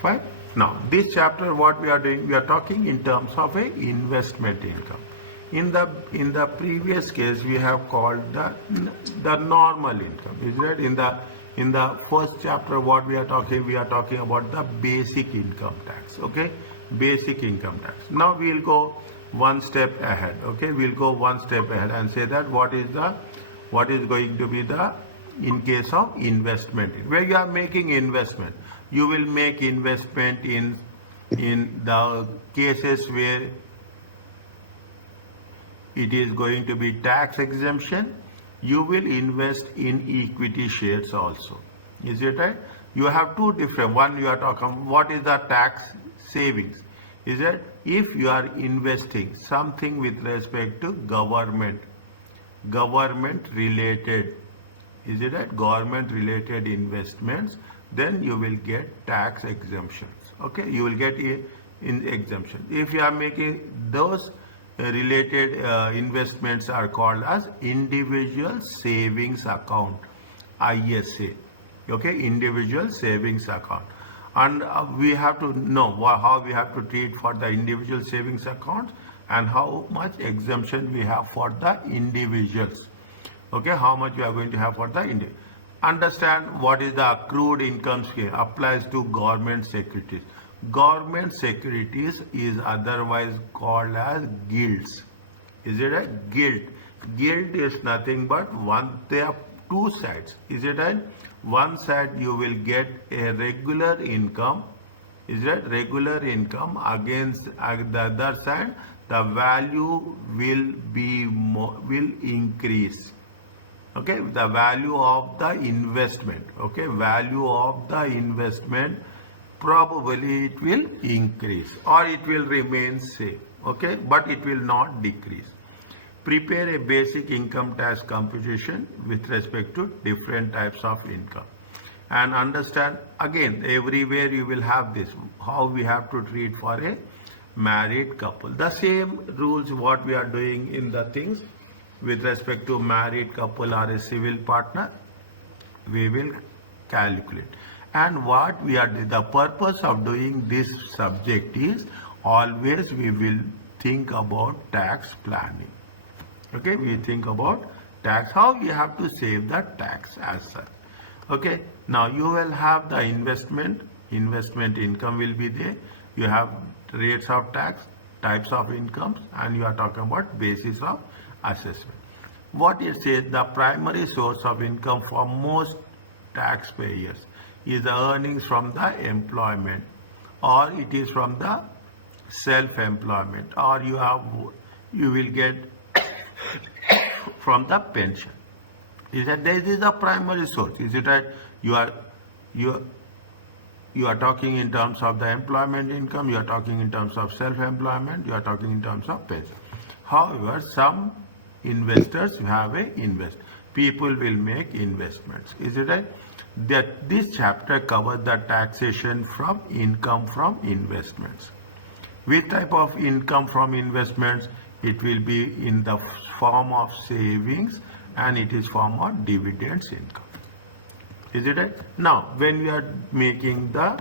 Fine. Now, this chapter, what we are doing, we are talking in terms of a investment income. In the previous case, we have called the normal income. Is that in the first chapter, what we are talking about the basic income tax. Okay, basic income tax. Now we will go one step ahead. Okay, we'll go one step ahead and say that what is going to be the in case of investment, where you are making investment. You will make investment in the cases where it is going to be tax exemption. You will invest in equity shares also. Is it right? You have two different. One, you are talking what is the tax savings. Is that if you are investing something with respect to government related, is it right? Government related investments, then you will get tax exemptions. Okay, you will get in exemption. If you are making those related investments are called as individual savings account, ISA. Okay, individual savings account. And we have to know how we have to treat for the individual savings accounts and how much exemption we have for the individuals. Okay, how much we are going to have for the individual. Understand what is the accrued income scheme applies to government securities. Government securities is otherwise called as guilds. Is it a guild? Guild is nothing but one. There are two sides. Is it right? One side you will get a regular income. Is that regular income? Against the other side, the value will increase. Okay, the value of the investment. Okay, value of the investment, probably it will increase or it will remain same. Okay, but it will not decrease. Prepare a basic income tax computation with respect to different types of income, and understand again everywhere you will have this, how we have to treat for a married couple. The same rules what we are doing in the things with respect to married couple or a civil partner, we will calculate. And what we are, the purpose of doing this subject is always we will think about tax planning. Okay, we think about tax, how we have to save the tax as such. Okay, now you will have the investment income will be there. You have rates of tax, types of incomes, and you are talking about basis of assessment. What it says, the primary source of income for most taxpayers is the earnings from the employment, or it is from the self-employment, or you will get from the pension. Is that this is the primary source? Is it right? You are talking in terms of the employment income. You are talking in terms of self-employment. You are talking in terms of pension. However, some investors have people will make investments. Is it right? That this chapter covers the taxation from income from investments. Which type of income from investments? It will be in the form of savings, and it is form of dividends income. Is it right? Now, when we are making the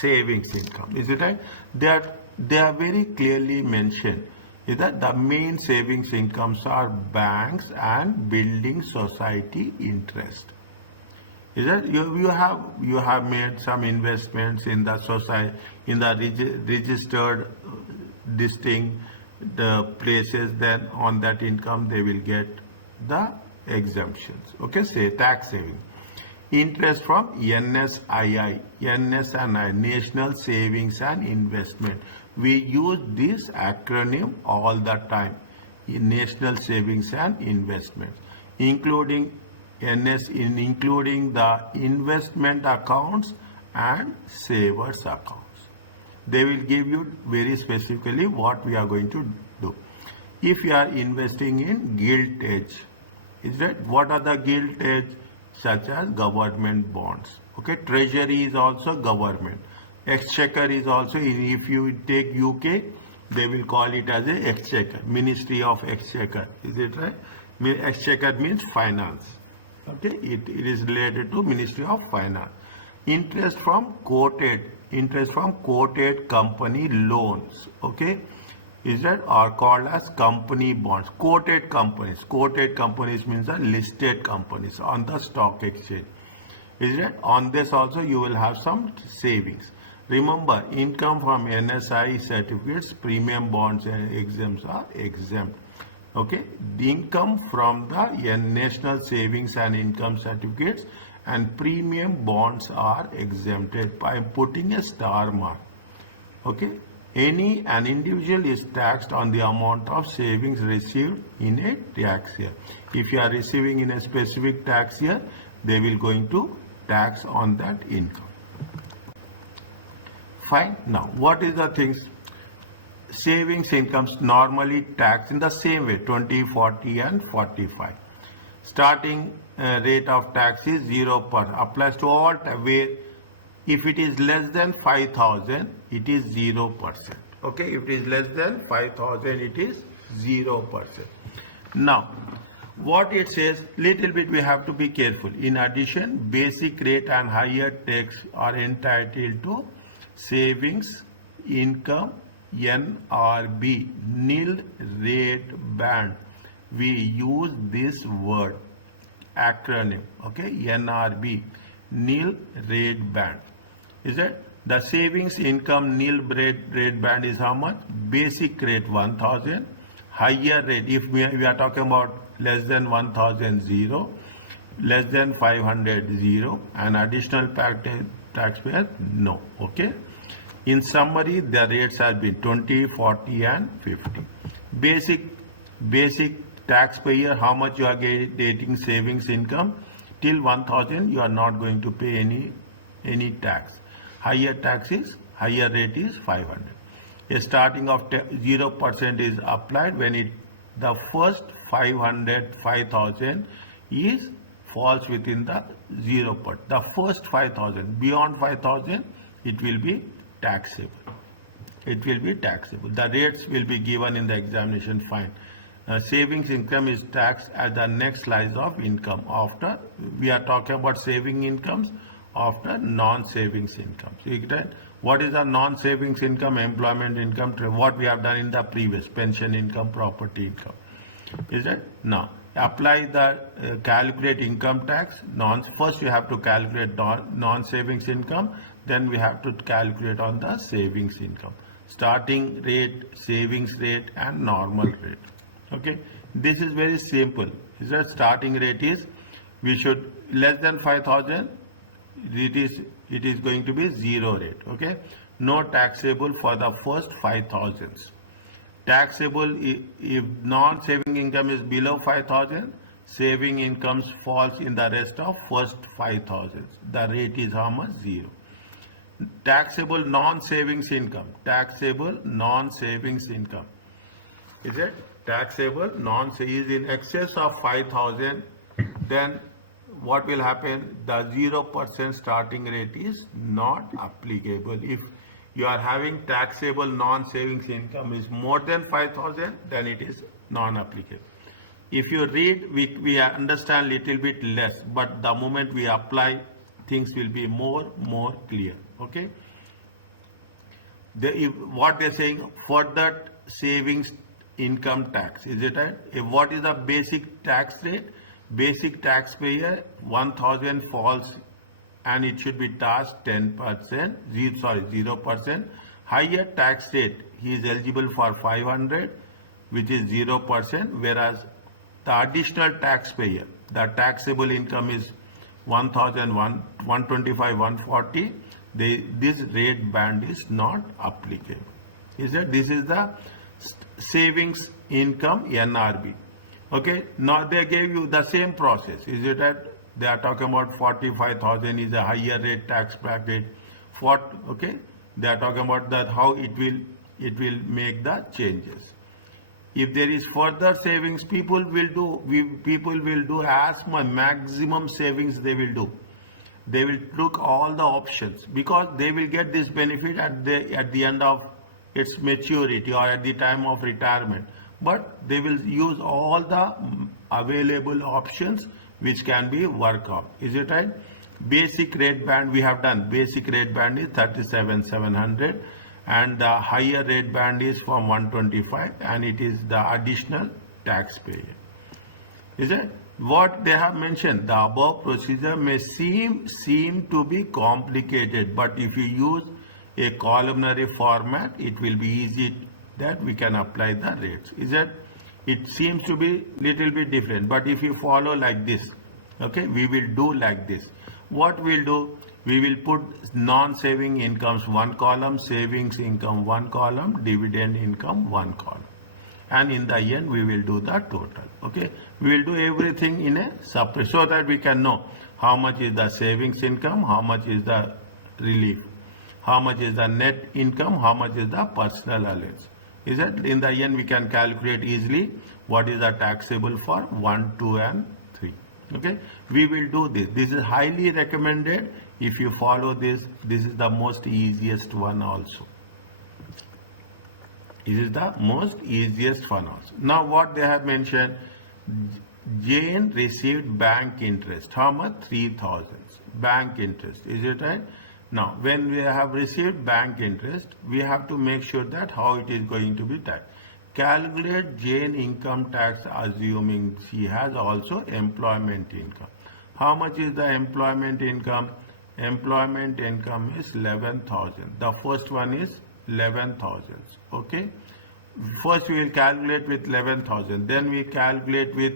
savings income, is it right? They are very clearly mentioned. Is that the main savings incomes are banks and building society interest. Is that you have made some investments in the society, in the registered distinct the places, then on that income they will get the exemptions. Okay, say tax saving. Interest from NSII, National Savings and Investment. We use this acronym all the time, in National Savings and Investment, including including the investment accounts and savers accounts. They will give you very specifically what we are going to do. If you are investing in gilt edge, is that what are the gilt edge? Such as government bonds. Okay, treasury is also government. Exchequer is also, if you take UK, they will call it as a exchequer, Ministry of Exchequer. Is it right? Exchequer means finance. Okay, it is related to Ministry of Finance. interest from quoted company loans, okay, is that are called as company bonds. Quoted companies means the listed companies on the stock exchange, is that on this also you will have some savings. Remember, income from NSI certificates, premium bonds and exempts are exempt. Okay, the income from the national savings and income certificates and premium bonds are exempted by putting a star mark. Okay, an individual is taxed on the amount of savings received in a tax year. If you are receiving in a specific tax year, they will going to tax on that income. Fine. Now, what is the things? Savings incomes normally taxed in the same way, 20, 40 and 45. Starting rate of tax is 0%. Applies to all where if it is less than 5,000, it is 0%. Okay, if it is less than 5,000, it is 0%. Now, what it says, little bit we have to be careful. In addition, basic rate and higher tax are entitled to savings income NRB, nil rate band. We use this word acronym, okay, NRB, nil rate band. Is that the savings income nil rate band is how much? Basic rate 1,000, higher rate if we are talking about less than 1,000 0, less than 500 0, and additional taxpayer no. Okay. In summary, the rates have been 20, 40 and 50. Basic taxpayer, how much you are getting savings income till 1,000, you are not going to pay any tax. Higher taxes, higher rate is 500. A starting of 0% is applied when the first 5,000 is falls within the 0%. The first 5,000, beyond 5,000, it will be taxable. It will be taxable. The rates will be given in the examination. Fine. Savings income is taxed at the next slice of income. After we are talking about saving incomes, after non-savings income. What is the non-savings income? Employment income. What we have done in the previous pension income, property income. Is it? Now apply the calculate income tax. First you have to calculate non-savings income. Then we have to calculate on the savings income. Starting rate, savings rate and normal rate. Okay. This is very simple. Is that starting rate is, we should less than 5,000, it is going to be 0 rate. Okay. No taxable for the first 5,000. Taxable if non-saving income is below 5,000, saving incomes falls in the rest of first 5,000. The rate is how much? 0. Taxable non-savings income. Taxable non-savings income. Is it? Taxable non-savings is in excess of 5,000. Then what will happen? The 0% starting rate is not applicable. If you are having taxable non-savings income is more than 5,000, then it is non-applicable. If you read, we understand little bit less, but the moment we apply, things will be more clear. Okay. What they're saying, for that savings income tax, is it right? What is the basic tax rate? Basic taxpayer 1,000 falls and it should be taxed 10%, 0%. Higher tax rate, he is eligible for 500, which is 0%, whereas the additional taxpayer, the taxable income is 1,125, 140. This rate band is not applicable. Is that this is the savings income NRB. Okay. Now they gave you the same process. Is it that they are talking about 45,000 is a higher rate tax bracket. Okay. They are talking about that how it will make the changes. If there is further savings, people will do as much maximum savings they will do. They will look all the options because they will get this benefit at the end of its maturity or at the time of retirement. But they will use all the available options which can be worked out. Is it right? Basic rate band we have done. Basic rate band is 37,700 and the higher rate band is from 125 and it is the additional taxpayer. Is it? What they have mentioned, the above procedure may seem to be complicated, but if you use a columnary format, it will be easy that we can apply the rates. Is it? It seems to be little bit different, but if you follow like this, okay, we will do like this. What we'll do, we will put non-saving incomes one column, savings income one column, dividend income one column. And in the end we will do the total. Okay, we will do everything in a separate so that we can know how much is the savings income, how much is the relief, how much is the net income, how much is the personal allowance. Is it? In the end we can calculate easily what is the taxable for 1, 2 and 3. Okay, we will do this. This is highly recommended. If you follow this, this is the most easiest one also. This is the most easiest one also. Now what they have mentioned, Jane received bank interest. How much? 3,000. Bank interest. Is it right? Now when we have received bank interest, we have to make sure that how it is going to be taxed. Calculate Jane income tax assuming she has also employment income. How much is the employment income? Employment income is 11,000. The first one is 11,000. Okay, first we will calculate with 11,000, then we calculate with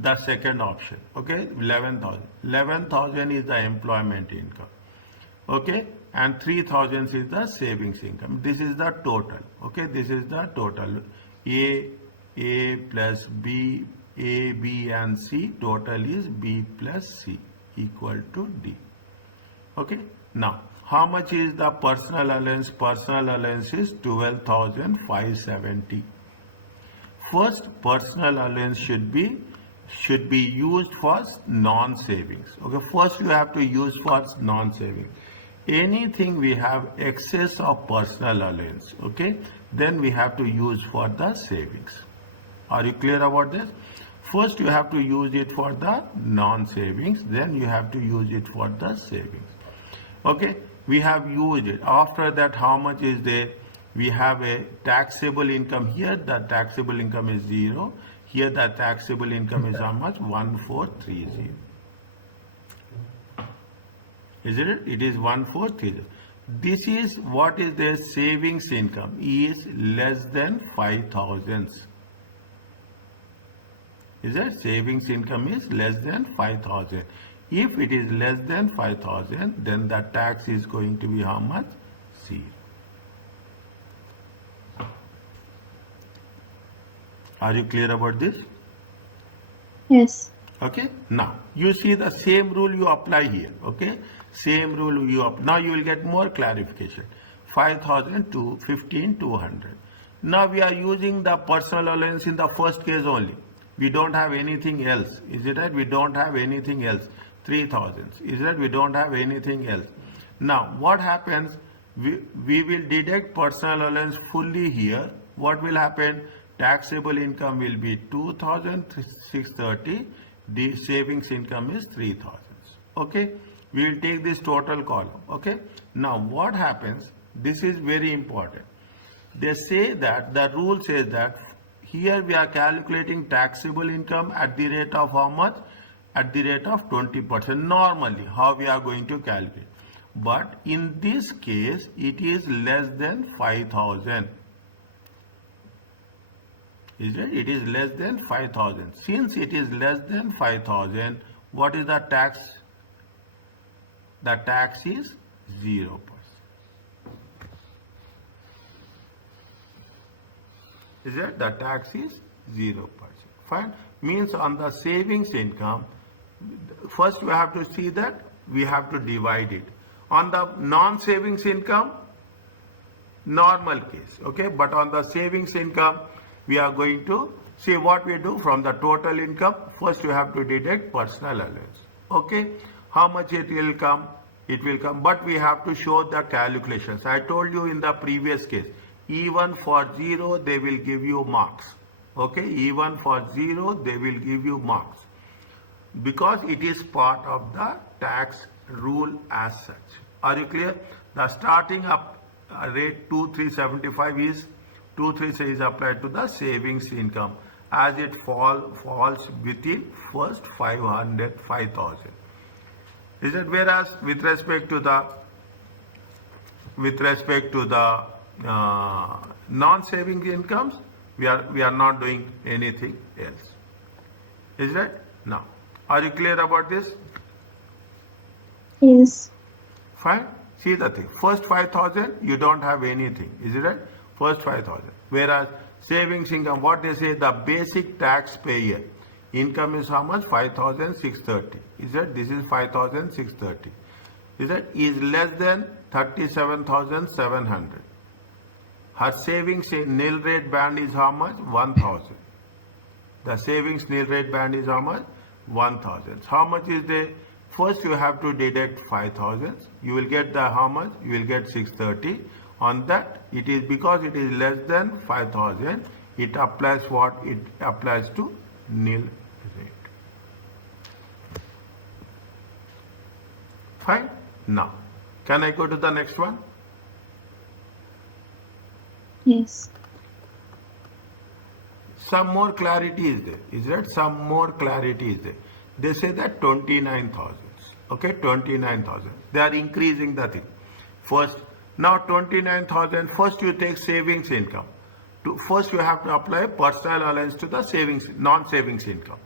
the second option. Okay, 11,000. 11,000 is the employment income. Okay, and 3,000 is the savings income. This is the total. Okay, this is the total. A plus B, A, B and C. Total is B plus C equal to D. Okay, now how much is the personal allowance? Personal allowance is 12,570. First, personal allowance should be used for non-savings. Okay, first you have to use for non-savings. Anything we have excess of personal allowance, okay, then we have to use for the savings. Are you clear about this? First you have to use it for the non-savings, then you have to use it for the savings. Okay, we have used it. After that, how much is there? We have a taxable income. Here the taxable income is 0. Here the taxable income is how much? 1430. Isn't it? It is 1430. This is what is their savings income is less than 5,000. Is that savings income is less than 5,000. If it is less than 5,000, then the tax is going to be how much? 0. Are you clear about this? Yes. Okay. Now you see the same rule you apply here. Okay. Same rule you apply. Now you will get more clarification. 5,000 to 15,200. Now we are using the personal allowance in the first case only. We don't have anything else. Is it right? We don't have anything else. 3,000. Is that we don't have anything else. Now what happens? We will deduct personal allowance fully here. What will happen? Taxable income will be 2,630. The savings income is 3,000. Okay. We will take this total column. Okay. Now what happens? This is very important. They say that the rule says that here we are calculating taxable income at the rate of how much? At the rate of 20%. Normally, how we are going to calculate. But in this case, it is less than 5,000. Is it? It is less than 5,000. Since it is less than 5,000, what is the tax? The tax is 0%. Is it? The tax is 0%. Fine. Means on the savings income, first we have to see that we have to divide it. On the non-savings income, normal case. Okay. But on the savings income, we are going to see what we do from the total income. First you have to deduct personal allowance. Okay. How much it will come? It will come. But we have to show the calculations. I told you in the previous case, even for 0, they will give you marks. Okay, even for 0, they will give you marks. Because it is part of the tax rule as such. Are you clear? The starting up rate 2375 is 236 is applied to the savings income as it falls within first 5,000. Is it? Whereas with respect to the non-saving incomes, we are not doing anything else. Is that? Now, are you clear about this? Yes. Fine. See the thing. First 5,000, you don't have anything. Is it right? First 5,000. Whereas savings income, what they say, the basic taxpayer income is how much? 5,630. Is that? This is 5,630. Is that? Is less than 37,700. Her savings nil rate band is how much? 1,000. The savings nil rate band is how much? 1,000. How much is the? First you have to deduct 5,000. You will get the how much? You will get 630. On that, it is because it is less than 5,000. It applies what? It applies to nil rate. Fine. Now, can I go to the next one? Yes. Some more clarity is there. Is that? Some more clarity is there. They say that 29,000. Okay, 29,000. They are increasing the thing. First, now 29,000. First, you take savings income. First, you have to apply personal allowance to the savings, non-savings income.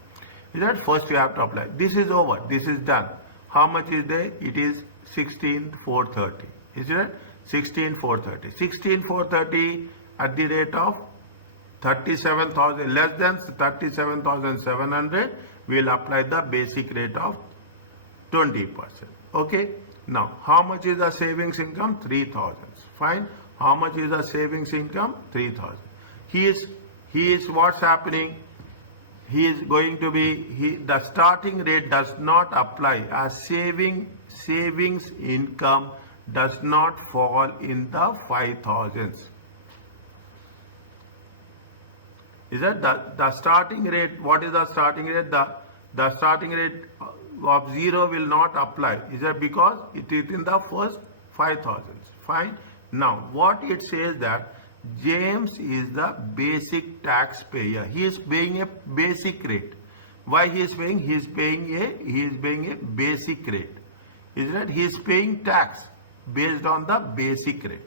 Is that? First, you have to apply. This is over. This is done. How much is there? It is 16,430. Is it? 16,430. 16,430 at the rate of 37,000, less than 37,700, we will apply the basic rate of 20%. Okay. Now, how much is the savings income? 3,000. Fine. How much is the savings income? 3,000. He is what's happening? He is going to be, the starting rate does not apply as savings income does not fall in the 5,000s. Is that the starting rate? What is the starting rate? The starting rate of 0 will not apply. Is that because it is in the first 5,000? Fine. Now, what it says that James is the basic taxpayer. He is paying a basic rate. Why he is paying? He is paying a basic rate. Is that? He is paying tax based on the basic rate.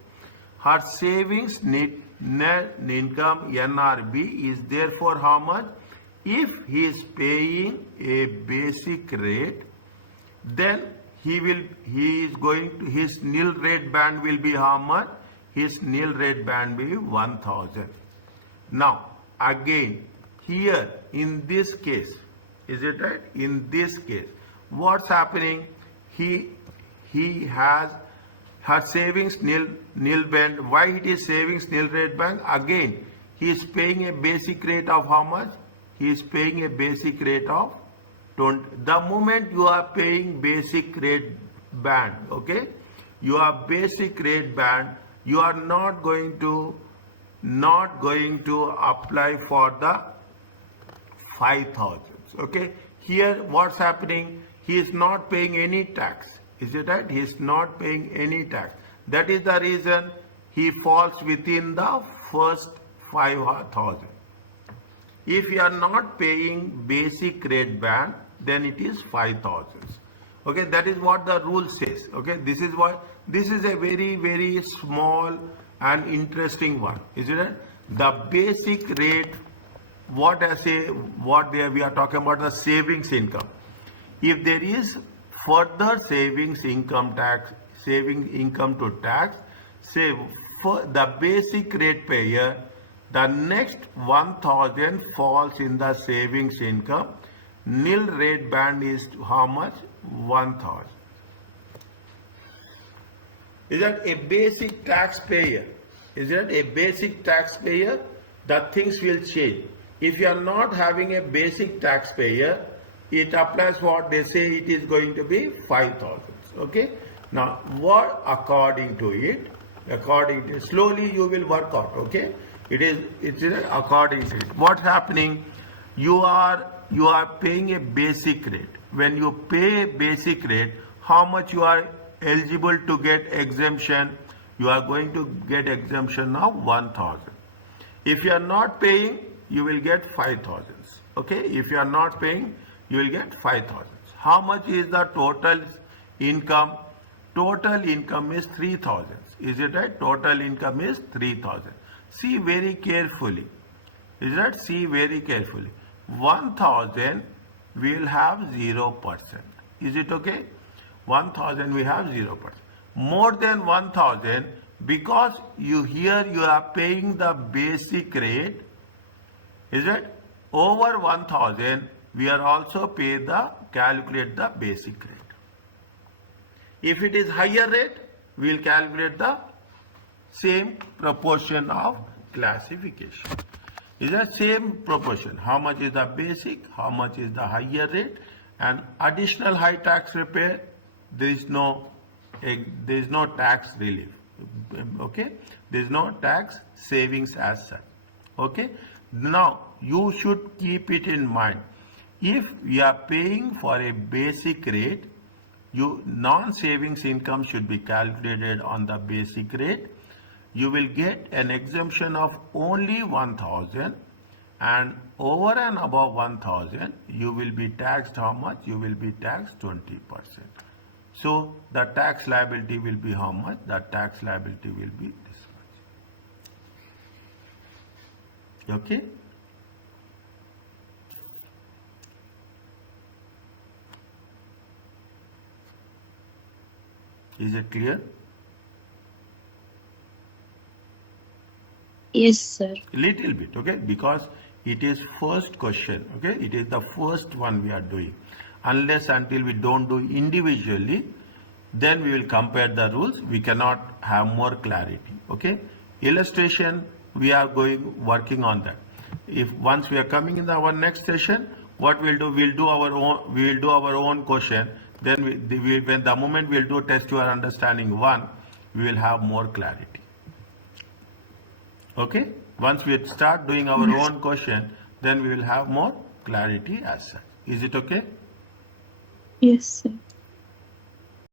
Her savings net income NRB is therefore how much? If he is paying a basic rate, then his nil rate band will be how much? His nil rate band will be 1,000. Now, again, here in this case, is it right? In this case, what's happening? He has her savings nil band. Why it is savings nil rate band? Again, he is paying a basic rate of how much? He is paying a basic rate of 20. The moment you are paying basic rate band, okay, you are basic rate band, you are not going to apply for the 5,000. Okay, here what's happening? He is not paying any tax. Is it right? He is not paying any tax. That is the reason he falls within the first 5,000. If you are not paying basic rate band, then it is 5,000. Okay, that is what the rule says. Okay, this is why this is a very, very small and interesting one. Is it right? The basic rate, what I say, we are talking about the savings income. If there is further savings income to tax, say for the basic rate payer, the next 1,000 falls in the savings income. Nil rate band is how much? 1,000. Is that a basic taxpayer? Is that a basic taxpayer? The things will change. If you are not having a basic taxpayer, it applies what they say it is going to be 5,000. Okay. Now, what according to it? According to slowly you will work out. Okay. It's according to it. What's happening? You are paying a basic rate. When you pay a basic rate, how much you are eligible to get exemption. You are going to get exemption of 1,000. If you are not paying, you will get 5,000. Okay, if you are not paying, you will get 5,000. How much is the total income? Total income is 3,000. Is it right? Total income is 3,000. See very carefully. Is that? See very carefully. 1,000 will have 0%. Is it okay? 1,000 we have 0%. More than 1,000, because you are paying the basic rate. Is it? Over 1,000, we are also calculate the basic rate. If it is higher rate, we will calculate the same proportion of classification. Is the same proportion. How much is the basic? How much is the higher rate? And additional high tax repair, there is no tax relief. Okay, there is no tax savings as such. Okay, now you should keep it in mind. If we are paying for a basic rate, non-savings income should be calculated on the basic rate. You will get an exemption of only 1,000, and over and above 1,000, you will be taxed how much? You will be taxed 20%. So the tax liability will be how much? The tax liability will be this much. Okay? Is it clear? Yes, sir. Little bit, okay? Because it is first question, okay? It is the first one we are doing. Unless until we don't do individually, then we will compare the rules. We cannot have more clarity, okay? Illustration, we are working on that. If once we are coming in our next session, what we'll do, we will do our own question. Then when the moment we'll do test your understanding 1, we will have more clarity. Okay? Once we start doing our own question, then we will have more clarity as such. Is it okay? Yes, sir.